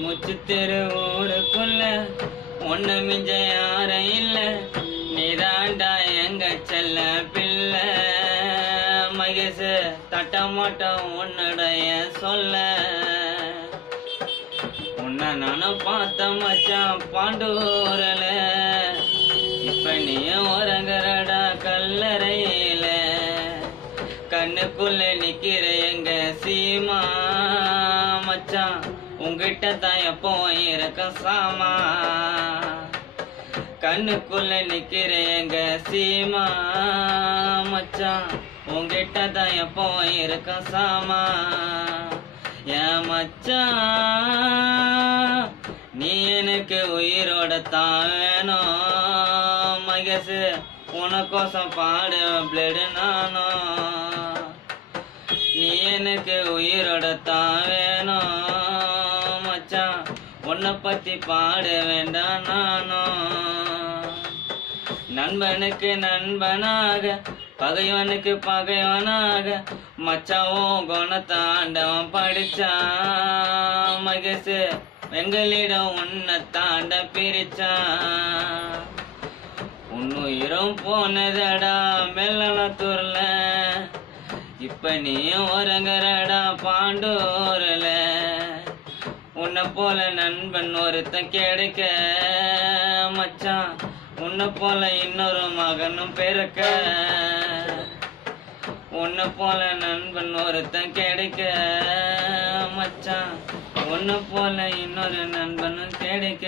முச்சு தெரு ஊருக்குள்ள ஒண்ணு மிஞ்ச யாரும் இல்ல, நீதாண்டா எங்க செல்ல பிள்ளை. மகேஷ தட்ட மாட்டோம் உன்னுடைய சொல்ல. உன்னை நானும் பார்த்த மச்சான் பாண்டூரல, இப்ப நீ உறங்குறடா கல்லறையில. கண்ணுக்குள்ள நிக்கிற எங்க சீமா மச்சான், உங்கிட்ட தான் எப்போ இருக்க சாமா. கண்ணுக்குள்ள நிக்கிற எங்க சீமா மச்சான், உங்கிட்ட தான் எப்போ இருக்க சாமா. என் மச்சான் நீ எனக்கு உயிரோட தான் வேணும். மகேஷ் உனக்கோசம் பாடு பிளேடு நானும். நீ எனக்கு உயிரோட தான் வேணும் மச்சான், உன்னை பத்தி பாட வேண்டாம் நானும். நண்பனுக்கு நண்பனாக, பகைவனுக்கு பகைவனாக, மச்சாவும் குணத்தாண்டவன் படிச்சான். மகேஷ் எங்களிடம் உன்னை தாண்ட பிரிச்சான். உன்னுயிரும் போனதடா மெல்லனத்தூர்ல, இப்ப நீயும் உறங்குறடா பாண்டூர்ல. உன்னை போல நண்பன் ஒருத்தன் கிடைக்க மச்சான், உன்னை போல இன்னொரு மகனும் பிறக்க. உன்னை போல நண்பன் ஒருத்தன் கிடைக்க மச்சான், உன்னை போல இன்னொரு நண்பனும் கிடைக்க.